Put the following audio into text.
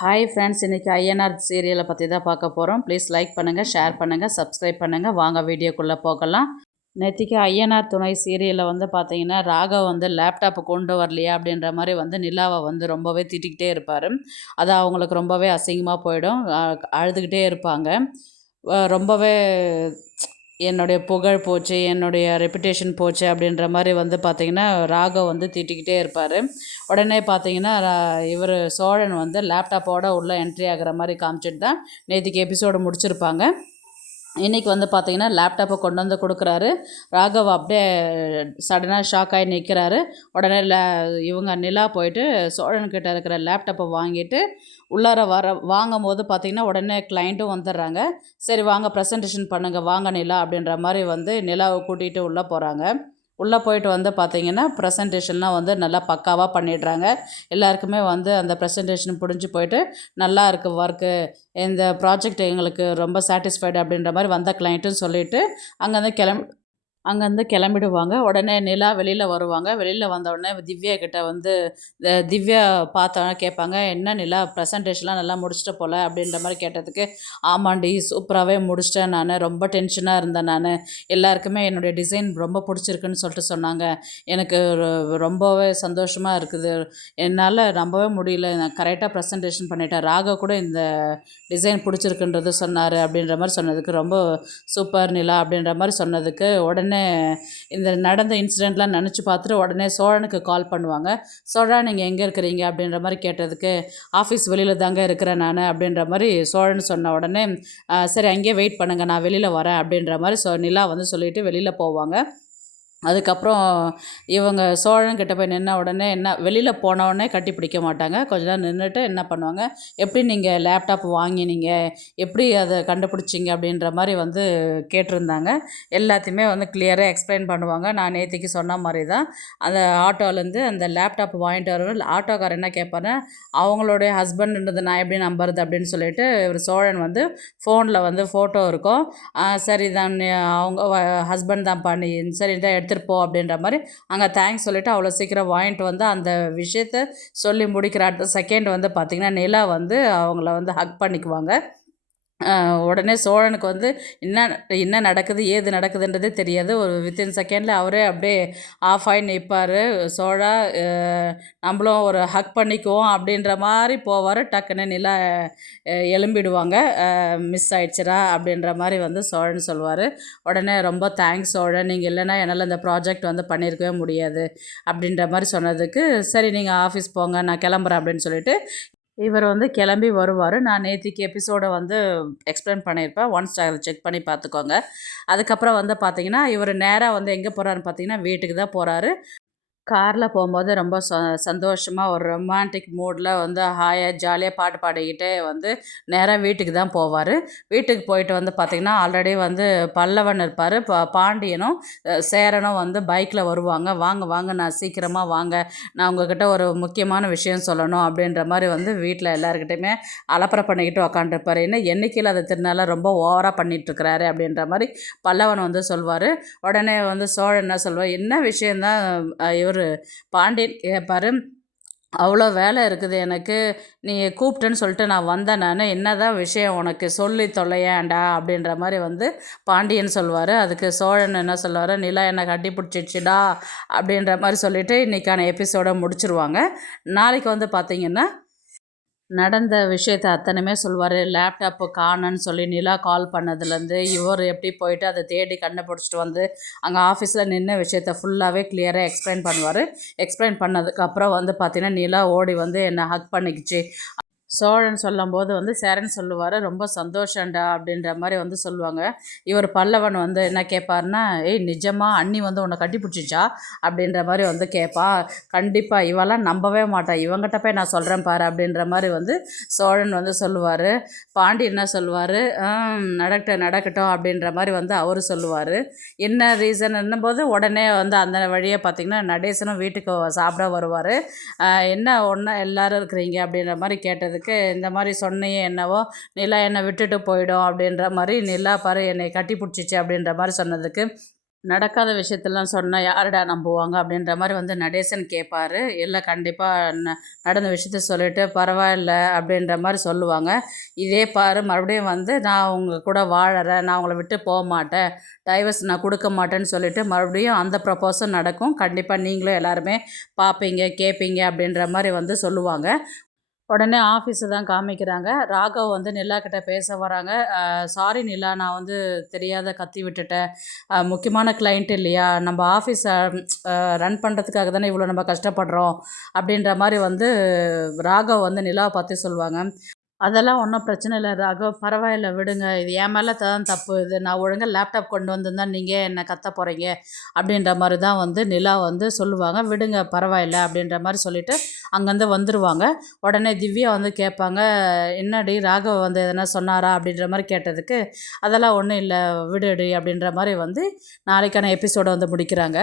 Hi friends, இன்றைக்கி INR சீரியலை பற்றி தான் பார்க்க போகிறோம். ப்ளீஸ் லைக் பண்ணுங்கள், ஷேர் பண்ணுங்கள், சப்ஸ்கிரைப் பண்ணுங்கள். வாங்க வீடியோக்குள்ளே போகலாம். நேற்றுக்கு ஐஎன்ஆர் துணை சீரியலில் வந்து பார்த்தீங்கன்னா, ராகவ் வந்து லேப்டாப்பு கொண்டு வரலையா அப்படின்ற மாதிரி வந்து நிலாவை வந்து ரொம்பவே திட்டிக்கிட்டே இருப்பார். அது அவங்களுக்கு ரொம்பவே அசிங்கமாக போயிடும். அழுதுகிட்டே இருப்பாங்க. ரொம்பவே என்னுடைய புகழ் போச்சு, என்னுடைய ரெப்புடேஷன் போச்சு அப்படின்ற மாதிரி வந்து பார்த்திங்கன்னா ராகவ் வந்து திட்டிக்கிட்டே இருப்பார். உடனே பார்த்திங்கன்னா இவர் சோழன் வந்து லேப்டாப்போடு உள்ளே என்ட்ரி ஆகிற மாதிரி காமிச்சிட்டு தான் நேற்றுக்கு எபிசோடு முடிச்சிருப்பாங்க. இன்றைக்கி வந்து பார்த்திங்கன்னா லேப்டாப்பை கொண்டு வந்து கொடுக்குறாரு. ராகவ் அப்படியே சடனாக ஷாக் ஆகி நிற்கிறாரு. உடனே இவங்க நிலா போயிட்டு சோழன்கிட்ட இருக்கிற லேப்டாப்பை வாங்கிட்டு உள்ளார வாங்கும் போது பார்த்திங்கன்னா உடனே கிளைண்ட்டும் வந்துடுறாங்க. சரி வாங்க ப்ரெசன்டேஷன் பண்ணுங்கள், வாங்க நிலா அப்படின்ற மாதிரி வந்து நிலாவை கூட்டிகிட்டு உள்ளே போகிறாங்க. உள்ளே போயிட்டு வந்து பார்த்திங்கன்னா ப்ரெசன்டேஷன்லாம் வந்து நல்லா பக்காவாக பண்ணிடுறாங்க. எல்லாருக்குமே வந்து அந்த ப்ரெசன்டேஷன் புரிஞ்சு போயிட்டு நல்லா இருக்குது ஒர்க்கு, இந்த ப்ராஜெக்ட் எங்களுக்கு ரொம்ப சாட்டிஸ்ஃபைடு அப்படின்ற மாதிரி வந்த கிளைண்ட்டும் சொல்லிவிட்டு அங்கேருந்து கிளம்பிடுவாங்க. உடனே நிலா வெளியில் வருவாங்க. வெளியில் வந்த உடனே திவ்யா கிட்ட வந்து திவ்யா பார்த்தோன்னே கேட்பாங்க, என்ன நிலா ப்ரெசன்டேஷன்லாம் நல்லா முடிச்சிட்ட போல் அப்படின்ற மாதிரி கேட்டதுக்கு, ஆமாண்டி சூப்பராகவே முடிச்சிட்டேன், நான் ரொம்ப டென்ஷனாக இருந்தேன், நான் எல்லாருக்குமே என்னுடைய டிசைன் ரொம்ப பிடிச்சிருக்குன்னு சொல்லிட்டு சொன்னாங்க. எனக்கு ரொம்பவே சந்தோஷமாக இருக்குது, என்னால் நம்பவே முடியல, நான் கரெக்டாக ப்ரெசன்டேஷன் பண்ணிட்டேன், ராகவ் கூட இந்த டிசைன் பிடிச்சிருக்குன்றது சொன்னார் அப்படின்ற மாதிரி சொன்னதுக்கு, ரொம்ப சூப்பர் நிலா அப்படின்ற மாதிரி சொன்னதுக்கு உடனே இந்த நடந்த இன்சிடெண்ட்லாம் நினச்சி பார்த்துட்டு உடனே சோழனுக்கு கால் பண்ணுவாங்க. சோழா நீங்கள் எங்கே இருக்கிறீங்க அப்படின்ற மாதிரி கேட்டதுக்கு, ஆஃபீஸ் வெளியில் தாங்க இருக்கிறேன் நான் அப்படின்ற மாதிரி சோழன் சொன்ன உடனே, சரி அங்கேயே வெயிட் பண்ணுங்கள், நான் வெளியில் வரேன் அப்படின்ற மாதிரி நிலா வந்து சொல்லிவிட்டு வெளியில் போவாங்க. அதுக்கப்புறம் இவங்க சோழன்கிட்ட போய் நின்ன உடனே என்ன வெளியில் போனவுடனே கட்டி பிடிக்க மாட்டாங்க. கொஞ்ச நேரம் நின்றுட்டு என்ன பண்ணுவாங்க, எப்படி நீங்கள் லேப்டாப் வாங்கினீங்க, எப்படி அதை கண்டுபிடிச்சிங்க அப்படின்ற மாதிரி வந்து கேட்டிருந்தாங்க. எல்லாத்தையுமே வந்து கிளியராக எக்ஸ்பிளைன் பண்ணுவாங்க. நான் நேற்றுக்கு சொன்ன மாதிரி தான் அந்த ஆட்டோலேருந்து அந்த லேப்டாப் வாங்கிட்டு வருவேன். ஆட்டோக்காரர் என்ன கேட்பாரு, அவங்களுடைய ஹஸ்பண்ட்ன்றது நான் எப்படி நம்புறது அப்படின்னு சொல்லிட்டு இவர் சோழன் வந்து ஃபோனில் வந்து ஃபோட்டோ இருக்கும். சரி தான் அவங்க ஹஸ்பண்ட் தான் பண்ணி சரி தான் எடுத்துகிட்டு போ அப்படின்ற மாதிரி அங்கே தேங்க்ஸ் சொல்லிவிட்டு அவ்வளோ சீக்கிரம் வாங்கிட்டு வந்து அந்த விஷயத்த சொல்லி முடிக்கிற அடுத்த செகண்ட் வந்து பார்த்திங்கன்னா நிலா வந்து அவங்கள வந்து ஹக் பண்ணிக்குவாங்க. உடனே சோழனுக்கு வந்து என்ன நடக்குது ஏது நடக்குதுன்றதே தெரியாது. ஒரு வித்தின் செகண்டில் அவரே அப்படியே ஆஃப் ஆகி நிற்பார். சோழா நம்மளும் ஒரு ஹக் பண்ணிக்குவோம் அப்படின்ற மாதிரி போவார். டக்குன்னு நிலா எழும்பிடுவாங்க. மிஸ் ஆயிடுச்சுரா அப்படின்ற மாதிரி வந்து சோழன் சொல்லுவார். உடனே ரொம்ப தேங்க்ஸ் சோழன், நீங்கள் இல்லைன்னா என்னால் இந்த ப்ராஜெக்ட் வந்து பண்ணியிருக்கவே முடியாது அப்படின்ற மாதிரி சொன்னதுக்கு, சரி நீங்கள் ஆஃபீஸ் போங்க, நான் கிளம்புறேன் அப்படின்னு சொல்லிட்டு இவர் வந்து கிளம்பி வருவார். நான் நேற்றுக்கு எபிசோடை வந்து எக்ஸ்பிளைன் பண்ணியிருப்பேன். ஒன்ஸ் அதை செக் பண்ணி பார்த்துக்கோங்க. அதுக்கப்புறம் வந்து பார்த்திங்கன்னா இவர் நேராக வந்து எங்கே போகிறாருன்னு பார்த்தீங்கன்னா வீட்டுக்கு தான் போகிறாரு. காரில் போகும்போது ரொம்ப சந்தோஷமாக ஒரு ரொமான்டிக் மூடில் வந்து ஹாயாக ஜாலியாக பாட்டு பாடிக்கிட்டே வந்து நேராக வீட்டுக்கு தான் போவார். வீட்டுக்கு போயிட்டு வந்து பார்த்திங்கன்னா ஆல்ரெடி வந்து பல்லவன் இருப்பார். பாண்டியனும் சேரனும் வந்து பைக்கில் வருவாங்க. வாங்க வாங்க, நான் சீக்கிரமாக வாங்க, நான் உங்ககிட்ட ஒரு முக்கியமான விஷயம் சொல்லணும் அப்படின்ற மாதிரி வந்து வீட்டில் எல்லாருக்கிட்டையுமே அலப்பறை பண்ணிக்கிட்டு உக்காண்டிருப்பார். என்னைக்கில் அதை திருநாள ரொம்ப ஓவராக பண்ணிகிட்ருக்கிறாரு அப்படின்ற மாதிரி பல்லவன் வந்து சொல்வார். உடனே வந்து சோழன் என்ன சொல்வார், என்ன விஷயந்தான் இவர் பாண்டியன் கேட்பார், அவ்வளோ வேலை இருக்குது எனக்கு, நீ கூப்பிட்டேன்னு சொல்லிட்டு நான் வந்தேன், நான் என்னதான் விஷயம் உனக்கு சொல்லி தொலையாண்டா அப்படின்ற மாதிரி வந்து பாண்டியன் சொல்வார். அதுக்கு சோழன் என்ன சொல்வார், நிலா என்னை கட்டி பிடிச்சிடுச்சுடா அப்படின்ற மாதிரி சொல்லிவிட்டு இன்றைக்கான எபிசோடை முடிச்சிருவாங்க. நாளைக்கு வந்து பார்த்திங்கன்னா நடந்த விஷயத்தை அத்தனையுமே சொல்வார். லேப்டாப்பு காணோன்னு சொல்லி நிலா கால் பண்ணதுலேருந்து இவர் எப்படி போயிட்டு அதை தேடி கண்டுபிடிச்சிட்டு வந்து அங்கே ஆஃபீஸில் நின்ன விஷயத்த ஃபுல்லாகவே கிளியராக எக்ஸ்பிளைன் பண்ணுவார். எக்ஸ்பிளைன் பண்ணதுக்கப்புறம் வந்து பார்த்திங்கன்னா நிலா ஓடி வந்து என்னை ஹக் பண்ணிக்கிச்சு. சோழன் சொல்லும்போது வந்து சேரன் சொல்லுவார், ரொம்ப சந்தோஷம்டா அப்படின்ற மாதிரி வந்து சொல்லுவாங்க. இவர் பல்லவன் வந்து என்ன கேட்பார்னா, ஏய் நிஜமா அண்ணி வந்து உன்னை கட்டி பிடிச்சிச்சா அப்படின்ற மாதிரி வந்து கேட்பா. கண்டிப்பாக இவெல்லாம் நம்பவே மாட்டான், இவங்கிட்ட போய் நான் சொல்கிறேன் பாரு அப்படின்ற மாதிரி வந்து சோழன் வந்து சொல்லுவார். பாண்டி என்ன சொல்லுவார், நடக்கட்டும் அப்படின்ற மாதிரி வந்து அவர் சொல்லுவார். என்ன ரீசன் போது உடனே வந்து அந்த வழியே பார்த்திங்கன்னா நடேசனும் வீட்டுக்கு சாப்பிட வருவார். என்ன ஒன்றா எல்லோரும் இருக்கிறீங்க அப்படின்ற மாதிரி கேட்டது, இந்த மாதிரி சொன்னையே என்னவோ நிலா என்னை விட்டுட்டு போயிடும் அப்படின்ற மாதிரி, நிலா பாரு என்னை கட்டி பிடிச்சிச்சு அப்படின்ற மாதிரி சொன்னதுக்கு, நடக்காத விஷயத்தெல்லாம் சொன்னால் யாருடா நம்புவாங்க அப்படின்ற மாதிரி வந்து நடேசன் கேட்பார். இல்லை கண்டிப்பாக நடந்த விஷயத்த சொல்லிவிட்டு பரவாயில்ல அப்படின்ற மாதிரி சொல்லுவாங்க. இதே பாரு மறுபடியும் வந்து நான் உங்கள் கூட வாழறேன், நான் உங்களை விட்டு போக மாட்டேன், டைவர்ஸ் நான் கொடுக்க மாட்டேன்னு சொல்லிவிட்டு மறுபடியும் அந்த ப்ரப்போசல் நடக்கும். கண்டிப்பாக நீங்களும் எல்லாருமே பார்ப்பீங்க கேட்பீங்க அப்படின்ற மாதிரி வந்து சொல்லுவாங்க. உடனே ஆஃபீஸை தான் காமிக்கிறாங்க. ராகவ் வந்து நிலா கிட்ட பேச வராங்க. சாரி நிலா, நான் வந்து தெரியாத கத்தி விட்டுட்டேன். முக்கியமான கிளைண்ட் இல்லையா, நம்ம ஆஃபீஸை ரன் பண்ணுறதுக்காக தானே இவ்வளோ நம்ம கஷ்டப்படுறோம் அப்படின்ற மாதிரி வந்து ராகவ் வந்து நிலாவை பார்த்து சொல்லுவாங்க. அதெல்லாம் ஒன்றும் பிரச்சனை இல்லை ராகவ், பரவாயில்ல விடுங்க, இது என் மேலே தான் தப்பு, இது நான் ஒழுங்காக லேப்டாப் கொண்டு வந்திருந்தா நீங்கள் என்ன கத்த போகிறீங்க அப்படின்ற மாதிரி தான் வந்து நிலா வந்து சொல்லுவாங்க. விடுங்க பரவாயில்ல அப்படின்ற மாதிரி சொல்லிவிட்டு அங்கேருந்து வந்துடுவாங்க. உடனே திவ்யா வந்து கேட்பாங்க, என்னடி ராகவ் வந்து எதனா சொன்னாரா அப்படின்ற மாதிரி கேட்டதுக்கு, அதெல்லாம் ஒன்றும் இல்லை விடுடி அப்படின்ற மாதிரி வந்து நாளைக்கான எபிசோடை வந்து முடிக்கிறாங்க.